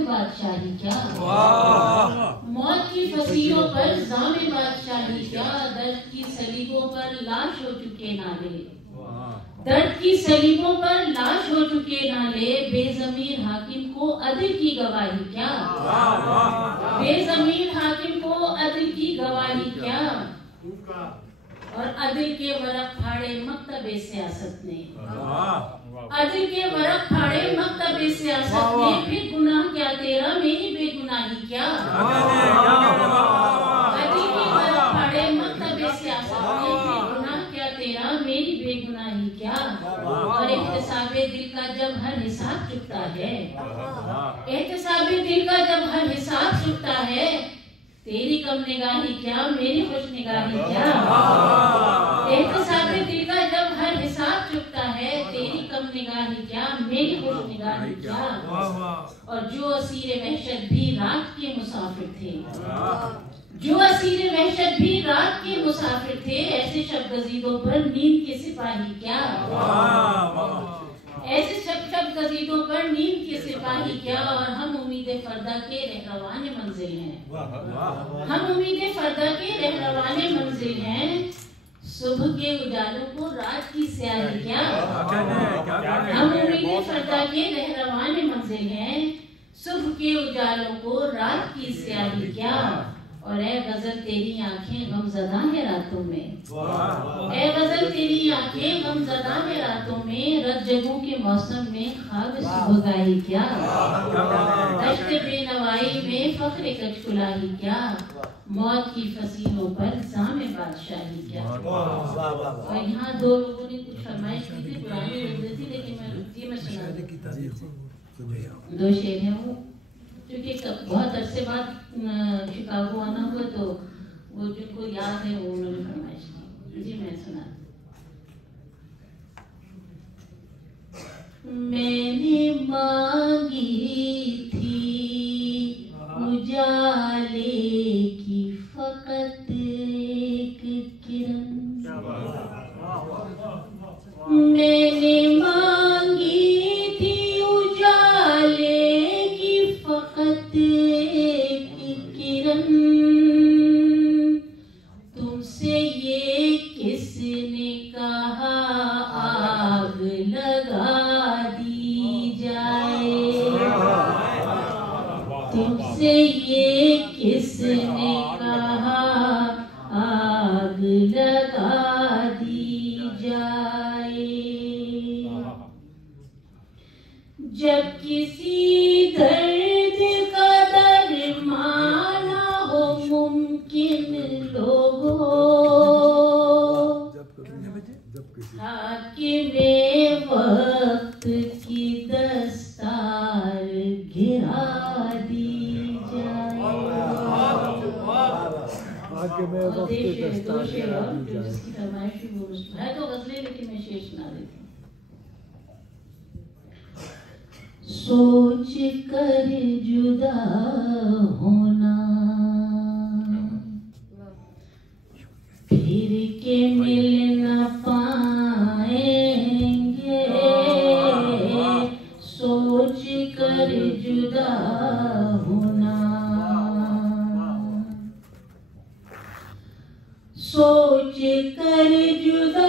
जामे बादशाही क्या, मौत की फसीलों पर जामे बादशाही क्या, दर्द की सलीबों पर लाश हो चुके नाले, दर्द की सलीबों पर लाश हो चुके नाले, बेजमीर हाकिम को अदल की गवाही क्या, बेजमीर हाकिम को अदल की गवाही क्या, और अदल के वरक फाड़े मकतबे सियासत ने, अदल के वरक फाड़े मकतबे सियासत ने, फिर गुनाह क्या तेरा मेरी बेगुनाही क्या, अदल के वरक फाड़े मकतबे सियासत ने, फिर गुनाह क्या तेरा मेरी बेगुनाही क्या, और एहतसाबे दिल का जब हर हिसाब चुकता है, एहतसाबे दिल का जब हर हिसाब चुकता है, तेरी कम निगाही क्या मेरी खुश निगाही क्या, एहतसाबे दिल का जब हर हिसाब चुकता है, तेरी कम निगाही क्या मेरी खुश निगाही क्या, और जो असीरे वहशत भी रात के मुसाफिर थे, जो असीरे वहशत भी रात के मुसाफिर थे, ऐसे शब गजीदों पर नींद के सिपाही क्या, ऐसे शब गजीदों पर नींद के सिपाही क्या, और हम उम्मीदे फरदा के रहरवान मंजिल हैं, हम उम्मीदे फरदा के रहरवान मंजिल हैं, सुबह के उजालों को रात की स्याही क्या, हम उम्मीदे फरदा के रहरवान मंजिल हैं, सुबह के उजालों को रात की स्याही क्या, और ए गजल तेरी आंखें गमज़दा है रातों में, ए गजल तेरी आंखें गमज़दा है रातों में, रत जगों के मौसम में ख्वाब सुबहगाही क्या, दश्त बेनवाई में फख्र कचकुलाही क्या, मौत की फसीलों पर जामे बादशाही क्या। और यहाँ दो लोगों ने कुछ फरमाइश की थी, पुरानी लग थी, लेकिन मैं सुना दो शेर हैं वो, क्योंकि बहुत अरसे बाद शिकागो आना हुआ, तो वो जिनको याद है वो उन्होंने फरमाइश की। जी मैं सुना, मैंने मांगी थी उजाले की फकत एक किरण, मैंने मांगी थी उजाले की फकत एक किरण, तुमसे ये किसने कहा आग लगा दी जाए, तुमसे ये किसने कहा आग लगा दी जाए, जब किसी दर्द का दरमाना हो मुमकिन लोगों, हाकिमे वक्त की दस्तार गिरा दी जाए, हाकिमे वक्त की दस्तार गिरा दी जाए, जिसकी फरमाइश है तो गजलें, लेकिन मैं शेर सुना देती हूँ। सोच कर जुदा होना फिर के मिल न पाएंगे, सोच कर जुदा होना, सोच कर जुदा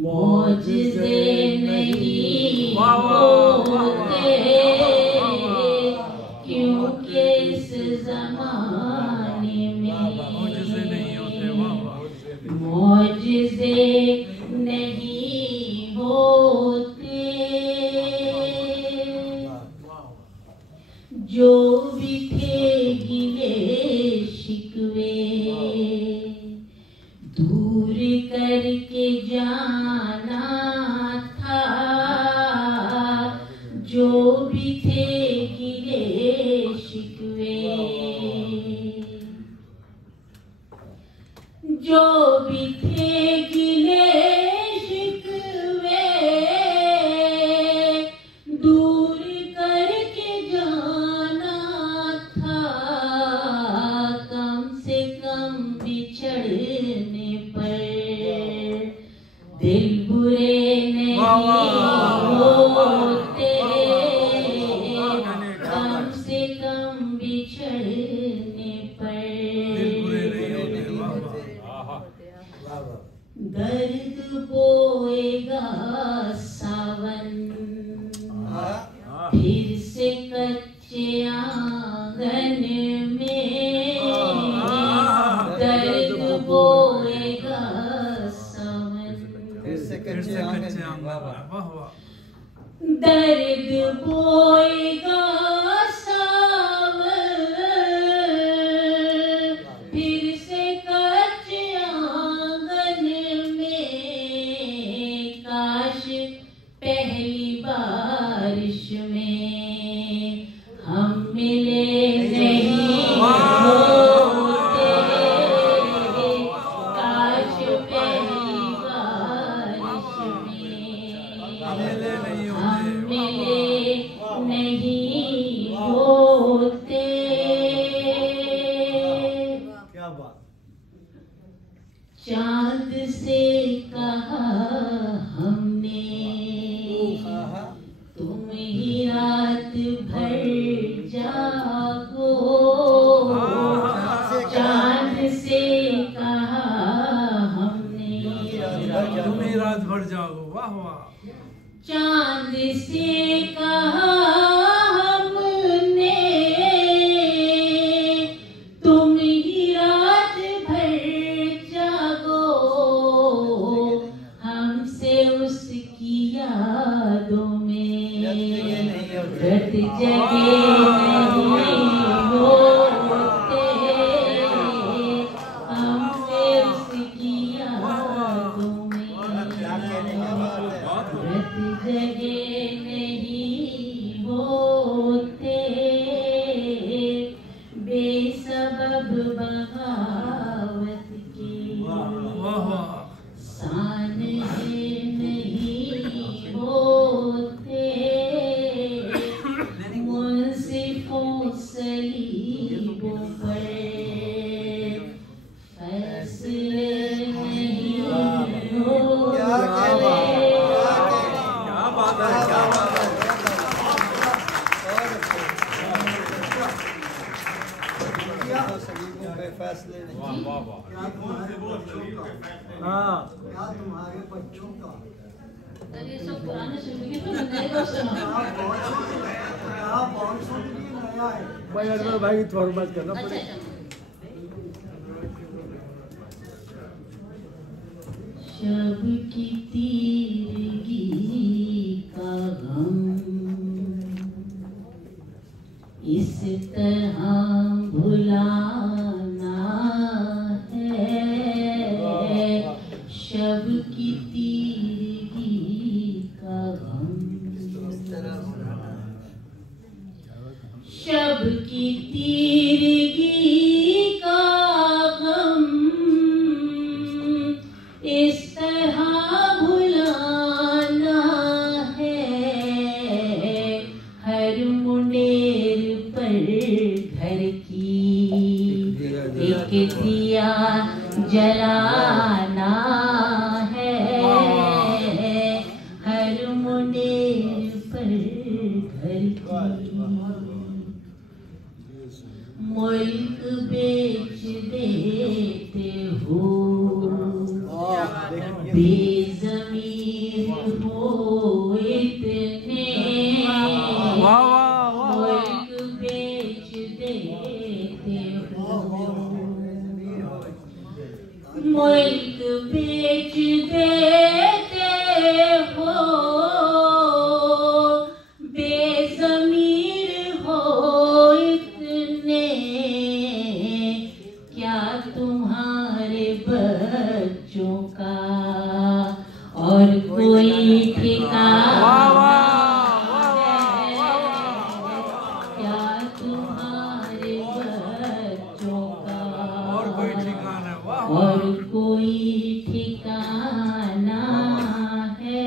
मौजिज़े नहीं होते, क्योंकि इस ज़माने में मौजिज़े नहीं होते, मौजिज़े नहीं होते, जो भी थे गिले शिकवे दूर करके जाना था, जो भी थे गिले शिकवे, जो भी थे गिले शिकवे दूर करके जाना कच्चे आंगन में दर्द बोएगा सावन। कच्चे आंगन, दर्द बोएगा सावन, फिर से कच्चे आंगन में काश पहली बारिश में हम मिले नहीं होते, काश पहली बारिश में हम मिले नहीं होते। क्या बात। चांद से कहा हमने तुम ही रात भर जागो, चांद से कहा हमने तुम ही रात भर जागो। वाह वाह। चांद से कहा हमने तुम ही रात भर जागो, हमसे उसकी यादों में रत जगे नहीं होते, हमसे उसकी यादों में रत जगे नहीं होते, बेसबब बगावत की सान है नहीं होते, मुंसिफों सलीबों पर फैसले नहीं होते। फैसले नहीं। हाँ क्या तुम्हारे बच्चों का अरे सब पुराने सुन के तो नए को सुनाओ। भाई अगर भाई थोड़ा बात करना अच्छा पड़ेगा। शब की तीरगी का गम इस तरह भुलाना है, शब की तीरगी का गम, शब की तीरगी का गम इस तरह भुलाना है, हर मुंडेर पर घर की एक दिया जलाना है, हर मुंडेर पर घर की मुल्क बेच देते हो, बेज़मीर हो इतने, मुल्क बेच देते हो, मुल्क बेच देते हो, बेज़मीर हो इतने, क्या तुम्हारे बच्चों का और कोई ठिकाना है, क्या तुम्हारे बच्चों का और कोई ठिकाना है। वाह और कोई ठिकाना है।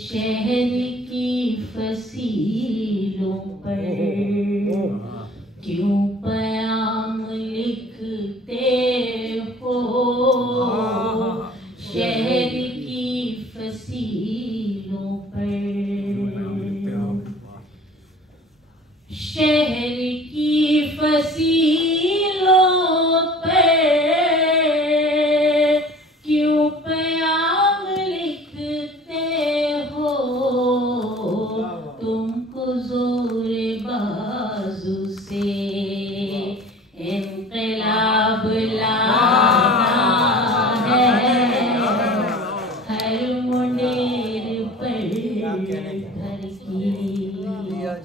शहर की फसीलों पर क्यों प्याम लिखते हो, शहर की फसीलों पर, शहर की फसीलों पर क्यों प्याम लिखते हो,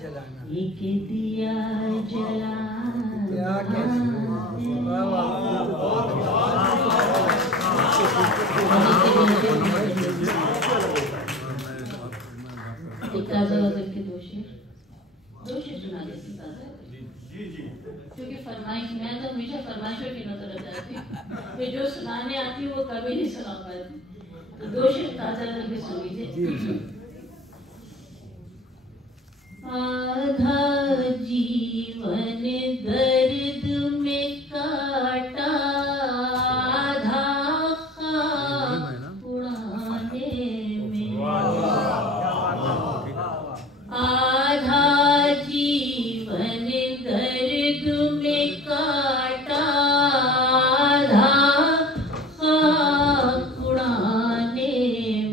जलाना। एक दिया जला क्या वाह ताज़ा गज़ल के दो शेर सुना देती ताज़ा, क्योंकि फरमाइश मैं तो हमेशा फरमाइशों की नजर जाती हूँ, जो सुनाने आती वो कभी नहीं सुना पाती, तो दो शेर ताज़ा करके सुन लीजिए। आधा जीवन दर्द में काटा, आधा ख्वाब उड़ाने में, आधा जीवन दर्द में काटा, आधा ख्वाब उड़ाने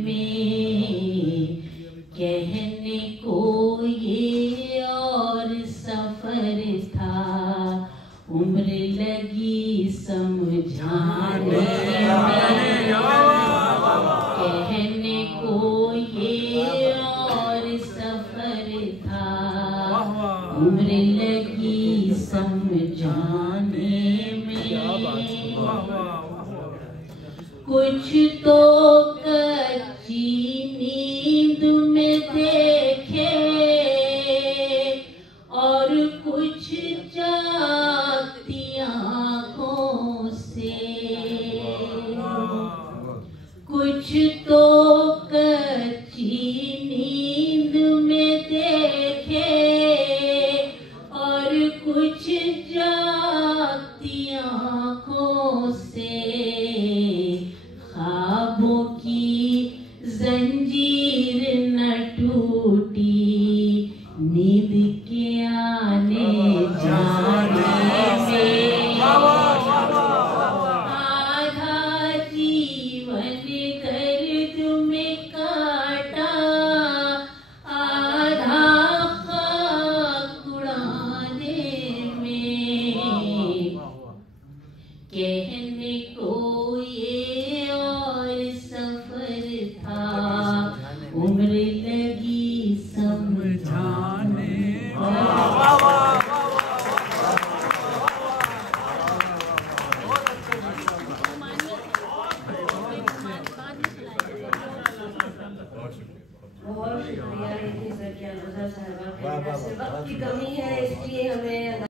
में, कहने को ये और सफर था, उम्र लगी समझाने में, कहने को ये और सफर था, उम्र लगी समझाने में, कुछ तो कच्ची नींद में देखे और कुछ जागती आँखों से, कुछ तो कच्ची नींद में देखे और कुछ जागती आँखों से, ख्वाबों की जंजीर न टूटी, नींद के आने जाने में, आधा जीवन दर्द में काटा, आधा ख्वाब उड़ाने में, कहने को ये और सफर था, उम्र लगी समझाने। बहुत शुक्रिया सर, क्या गुजर साहबा, वक्त की कमी है इसलिए हमें